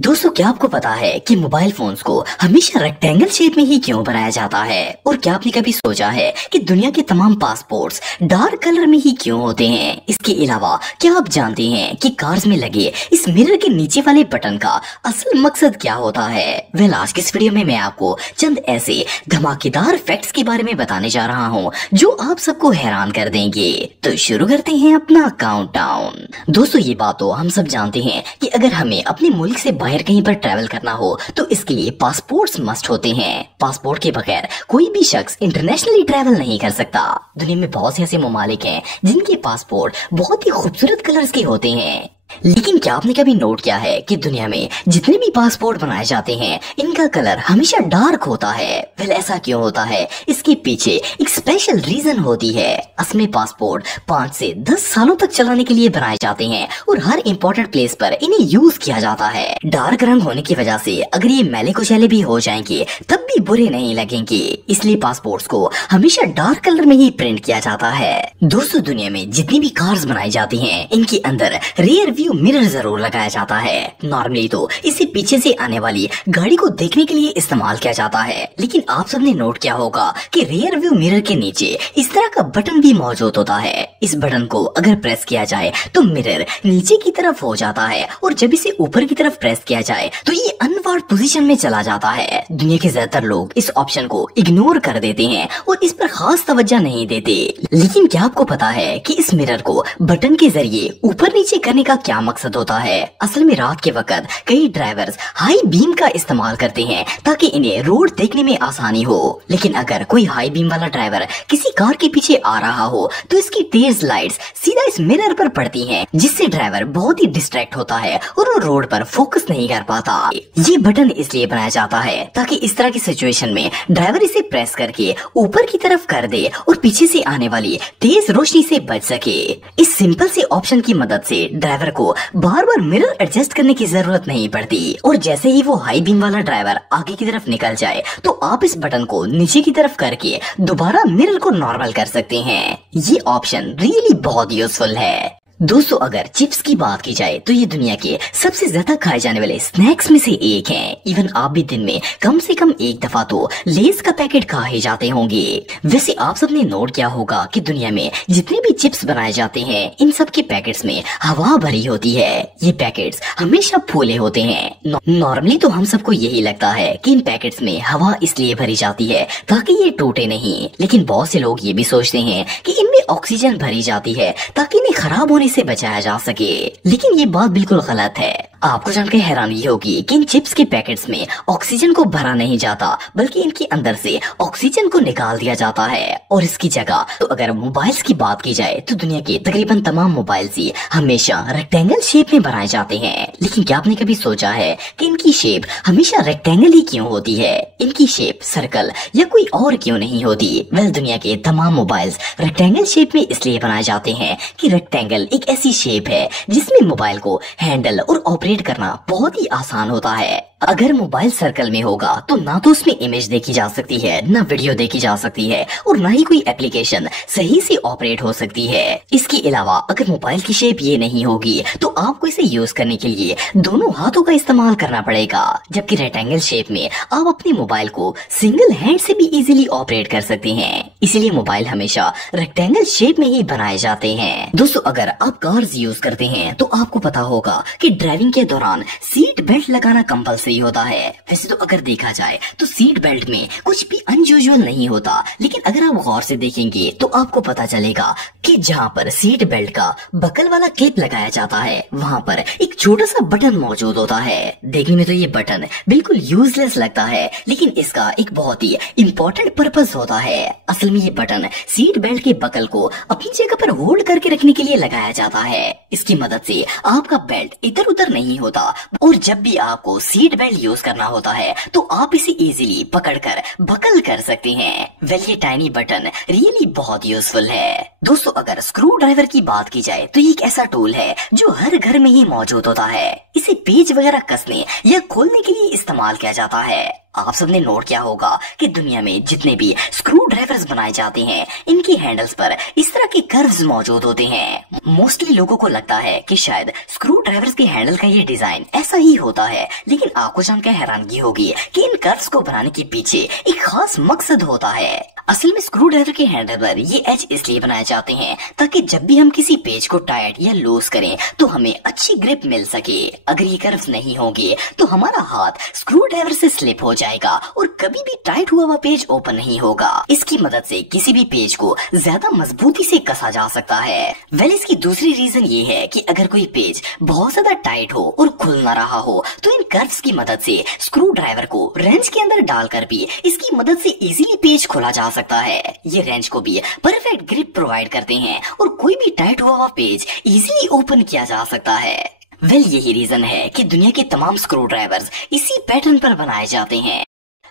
दोस्तों, क्या आपको पता है कि मोबाइल फोन्स को हमेशा रेक्टेंगल शेप में ही क्यों बनाया जाता है? और क्या आपने कभी सोचा है कि दुनिया के तमाम पासपोर्ट्स डार्क कलर में ही क्यों होते हैं? इसके अलावा क्या आप जानते हैं कि कार्स में लगे इस मिरर के नीचे वाले बटन का असल मकसद क्या होता है? आज की इस वीडियो में मैं आपको चंद ऐसे धमाकेदार फैक्ट्स के बारे में बताने जा रहा हूँ जो आप सबको हैरान कर देंगे। तो शुरू करते हैं अपना काउंटडाउन। दोस्तों, ये बात तो हम सब जानते हैं कि अगर हमें अपने मुल्क से बाहर कहीं पर ट्रैवल करना हो तो इसके लिए पासपोर्ट्स मस्ट होते हैं। पासपोर्ट के बगैर कोई भी शख्स इंटरनेशनली ट्रैवल नहीं कर सकता। दुनिया में बहुत से ऐसे ममालिक हैं जिनके पासपोर्ट बहुत ही खूबसूरत कलर्स के होते हैं, लेकिन क्या आपने कभी नोट किया है कि दुनिया में जितने भी पासपोर्ट बनाए जाते हैं इनका कलर हमेशा डार्क होता है? ऐसा क्यों होता है? इसके पीछे एक स्पेशल रीजन होती है। असली पासपोर्ट 5 से 10 सालों तक चलाने के लिए बनाए जाते हैं और हर इम्पोर्टेंट प्लेस पर इन्हें यूज किया जाता है। डार्क रंग होने की वजह से अगर ये मैले कुचैले भी हो जाएंगे तब भी बुरे नहीं लगेंगे, इसलिए पासपोर्ट्स को हमेशा डार्क कलर में ही प्रिंट किया जाता है। दोस्तों, दुनिया में जितनी भी कार्स बनाई जाती हैं इनके अंदर रेयर व्यू मिरर जरूर लगाया जाता है। नॉर्मली तो इसे पीछे से आने वाली गाड़ी को देखने के लिए इस्तेमाल किया जाता है, लेकिन आप सबने नोट किया होगा कि रेयर व्यू मिरर के नीचे इस तरह का बटन भी मौजूद होता है। इस बटन को अगर प्रेस किया जाए तो मिरर नीचे की तरफ हो जाता है और जब इसे ऊपर की तरफ प्रेस किया जाए तो ये अनवार्ड पोजीशन में चला जाता है। दुनिया के ज्यादातर लोग इस ऑप्शन को इग्नोर कर देते हैं और इस पर खास तवज्जो नहीं देते, लेकिन क्या आपको पता है कि इस मिरर को बटन के जरिए ऊपर नीचे करने का क्या मकसद होता है? असल में रात के वक्त कई ड्राइवर्स हाई बीम का इस्तेमाल करते हैं ताकि इन्हें रोड देखने में आसानी हो, लेकिन अगर कोई हाई बीम वाला ड्राइवर किसी कार के पीछे आ रहा हो तो इसकी तेज लाइट्स सीधा इस मिरर पर पड़ती हैं, जिससे ड्राइवर बहुत ही डिस्ट्रैक्ट होता है और वो रोड पर फोकस नहीं कर पाता। ये बटन इसलिए बनाया जाता है ताकि इस तरह की सिचुएशन में ड्राइवर इसे प्रेस करके ऊपर की तरफ कर दे और पीछे से आने वाली तेज रोशनी से बच सके। इस सिंपल से ऑप्शन की मदद से ड्राइवर को बार बार मिरर एडजस्ट करने की जरूरत नहीं पड़ती और जैसे ही वो हाई बीम वाला ड्राइवर आगे की तरफ निकल जाए तो आप इस बटन को नीचे की तरफ करके दोबारा मिरर को नॉर्मल कर सकते हैं। ये ऑप्शन रियली बहुत यूजफुल है। दोस्तों, अगर चिप्स की बात की जाए तो ये दुनिया के सबसे ज्यादा खाए जाने वाले स्नैक्स में से एक हैं। इवन आप भी दिन में कम से कम एक दफा तो लेस का पैकेट खा ही जाते होंगे। वैसे आप सबने नोट किया होगा कि दुनिया में जितने भी चिप्स बनाए जाते हैं इन सब के पैकेट्स में हवा भरी होती है। ये पैकेट्स हमेशा फूले होते हैं। नॉर्मली तो हम सबको यही लगता है कि इन पैकेट्स में हवा इसलिए भरी जाती है ताकि ये टूटे नहीं, लेकिन बहुत से लोग ये भी सोचते हैं कि इनमें ऑक्सीजन भरी जाती है ताकि इन्हें खराब होने से बचाया जा सके, लेकिन ये बात बिल्कुल गलत है। आपको जानकर हैरानी होगी कि इन चिप्स के पैकेट्स में ऑक्सीजन को भरा नहीं जाता, बल्कि इनके अंदर से ऑक्सीजन को निकाल दिया जाता है और इसकी जगह तो अगर मोबाइल्स की बात की जाए तो दुनिया के तकरीबन तमाम मोबाइल्स ही हमेशा रेक्टेंगल शेप में बनाए जाते हैं। लेकिन क्या आपने कभी सोचा है कि इनकी शेप हमेशा रेक्टेंगल ही क्यों होती है? इनकी शेप सर्कल या कोई और क्यों नहीं होती? दुनिया के तमाम मोबाइल्स रेक्टेंगल शेप में इसलिए बनाए जाते हैं कि रेक्टेंगल एक ऐसी शेप है जिसमें मोबाइल को हैंडल और ऑपरेट करना बहुत ही आसान होता है। अगर मोबाइल सर्कल में होगा तो ना तो उसमें इमेज देखी जा सकती है, ना वीडियो देखी जा सकती है और ना ही कोई एप्लीकेशन सही से ऑपरेट हो सकती है। इसके अलावा अगर मोबाइल की शेप ये नहीं होगी तो आपको इसे यूज करने के लिए दोनों हाथों का इस्तेमाल करना पड़ेगा, जबकि रेक्टेंगल शेप में आप अपने मोबाइल को सिंगल हैंड से भी इजीली ऑपरेट कर सकते हैं। इसीलिए मोबाइल हमेशा रेक्टेंगल शेप में ही बनाए जाते हैं। दोस्तों, अगर आप कार्स यूज करते हैं तो आपको पता होगा कि ड्राइविंग के दौरान सीट बेल्ट लगाना कंपल्सरी होता है। वैसे तो अगर देखा जाए तो सीट बेल्ट में कुछ भी अनयूजुअल नहीं होता, लेकिन अगर आप गौर से देखेंगे तो आपको पता चलेगा कि जहाँ पर सीट बेल्ट का बकल वाला क्लिप लगाया जाता है वहाँ पर एक छोटा सा बटन मौजूद होता है। देखने में तो ये बटन बिल्कुल यूजलेस लगता है, लेकिन इसका एक बहुत ही इम्पोर्टेंट पर्पस होता है। असल में ये बटन सीट बेल्ट के बकल को अपनी जगह पर होल्ड करके रखने के लिए लगाया जाता है। इसकी मदद से आपका बेल्ट इधर उधर नहीं होता और जब भी आपको सीट बेल्ट यूज करना होता है तो आप इसे इजीली पकड़कर बकल कर सकते हैं। ये टाइनी बटन रियली बहुत यूजफुल है। दोस्तों, अगर स्क्रू ड्राइवर की बात की जाए तो ये एक ऐसा टूल है जो हर घर में ही मौजूद होता है। इसे पेच वगैरह कसने या खोलने के लिए इस्तेमाल किया जाता है। आप सबने नोट किया होगा कि दुनिया में जितने भी स्क्रू ड्राइवर्स बनाए जाते हैं इनकी हैंडल्स पर इस तरह के कर्व्स मौजूद होते हैं। मोस्टली लोगों को लगता है कि शायद स्क्रू ड्राइवर्स के हैंडल का ये डिजाइन ऐसा ही होता है, लेकिन आपको जानकर हैरानगी होगी कि इन कर्व्स को बनाने के पीछे एक खास मकसद होता है। असल में स्क्रू ड्राइवर के हैंडल पर ये एज इसलिए बनाए जाते हैं ताकि जब भी हम किसी पेज को टाइट या लूज करें तो हमें अच्छी ग्रिप मिल सके। अगर ये कर्व्स नहीं होंगे तो हमारा हाथ स्क्रू ड्राइवर से स्लिप हो जाएगा और कभी भी टाइट हुआ पेज ओपन नहीं होगा। इसकी मदद से किसी भी पेज को ज्यादा मजबूती से कसा जा सकता है। इसकी दूसरी रीजन ये है कि अगर कोई पेज बहुत ज्यादा टाइट हो और खुल ना रहा हो तो इन कर्व्स की मदद से स्क्रू ड्राइवर को रेंच के अंदर डालकर भी इसकी मदद से इजीली पेज खोला जा सकता है। ये रेंच को भी परफेक्ट ग्रिप प्रोवाइड करते हैं और कोई भी टाइट हुआ पेज इजीली ओपन किया जा सकता है। यही रीजन है कि दुनिया के तमाम स्क्रू ड्राइवर्स इसी पैटर्न पर बनाए जाते हैं।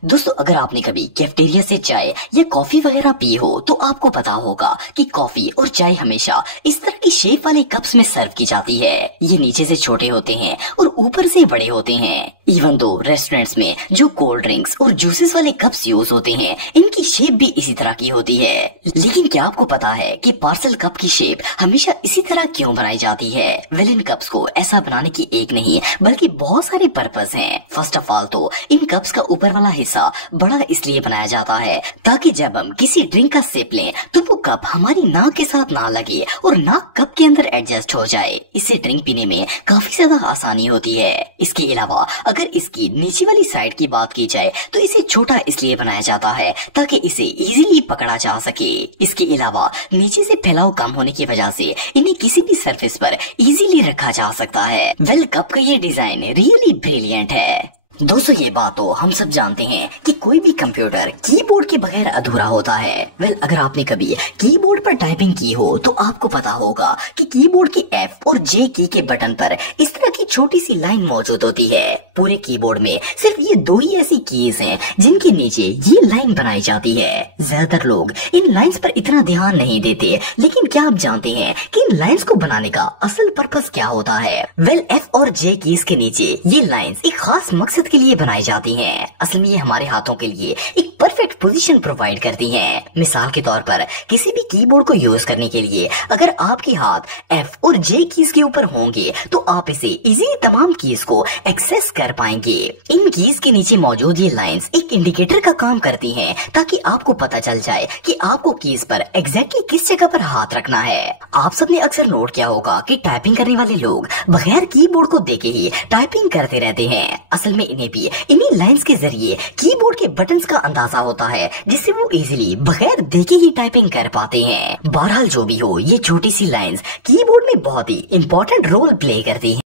दोस्तों, अगर आपने कभी कैफेटेरिया से चाय या कॉफी वगैरह पी हो तो आपको पता होगा कि कॉफी और चाय हमेशा इस तरह की शेप वाले कप्स में सर्व की जाती है। ये नीचे से छोटे होते हैं और ऊपर से बड़े होते हैं। इवन दो रेस्टोरेंट्स में जो कोल्ड ड्रिंक्स और जूसेस वाले कप्स यूज होते हैं इनकी शेप भी इसी तरह की होती है। लेकिन क्या आपको पता है कि पार्सल कप की शेप हमेशा इसी तरह क्यों बनाई जाती है? इन कप्स को ऐसा बनाने की एक नहीं बल्कि बहुत सारे पर्पस हैं। फर्स्ट ऑफ ऑल तो इन कप्स का ऊपर वाला हिस्सा बड़ा इसलिए बनाया जाता है ताकि जब हम किसी ड्रिंक का सिप लें तो वो कप हमारी नाक के साथ ना लगे और नाक कप के अंदर एडजस्ट हो जाए। इससे ड्रिंक पीने में काफी ज्यादा आसानी होती है। इसके अलावा अगर इसकी नीचे वाली साइड की बात की जाए तो इसे छोटा इसलिए बनाया जाता है ताकि इसे इजीली पकड़ा जा सके। इसके अलावा नीचे से फैलाव कम होने की वजह से इन्हें किसी भी सरफेस पर इजीली रखा जा सकता है। कप का ये डिजाइन रियली ब्रिलियंट है। दोस्तों, ये बात तो हम सब जानते हैं कि कोई भी कंप्यूटर कीबोर्ड के बगैर अधूरा होता है। अगर आपने कभी कीबोर्ड पर टाइपिंग की हो तो आपको पता होगा कि कीबोर्ड के F और J की के बटन पर इस तरह की छोटी सी लाइन मौजूद होती है। पूरे कीबोर्ड में सिर्फ ये दो ही ऐसी कीज हैं जिनके नीचे ये लाइन बनाई जाती है। ज्यादातर लोग इन लाइंस पर इतना ध्यान नहीं देते, लेकिन क्या आप जानते हैं कि इन लाइंस को बनाने का असल पर्पस क्या होता है? F और J कीज के नीचे ये लाइंस एक खास मकसद के लिए बनाई जाती हैं। असल में ये हमारे हाथों के लिए एक परफेक्ट पोजीशन प्रोवाइड करती हैं। मिसाल के तौर पर किसी भी कीबोर्ड को यूज करने के लिए अगर आपके हाथ F और J कीज के ऊपर होंगे तो आप इसे इजीली तमाम कीज को एक्सेस कर पाएंगे। इन कीज के नीचे मौजूद ये लाइंस एक इंडिकेटर का काम करती हैं ताकि आपको पता चल जाए कि आपको कीज पर एग्जैक्टली किस जगह पर हाथ रखना है। आप सबने अक्सर नोट किया होगा कि टाइपिंग करने वाले लोग बगैर कीबोर्ड को देखे ही टाइपिंग करते रहते हैं। असल में इन्हें भी इन्हीं लाइंस के जरिए कीबोर्ड के बटन्स का अंदाजा होता है जिससे वो इजीली बगैर देखे ही टाइपिंग कर पाते हैं। बहरहाल जो भी हो, ये छोटी सी लाइंस कीबोर्ड में बहुत ही इंपॉर्टेंट रोल प्ले करती हैं।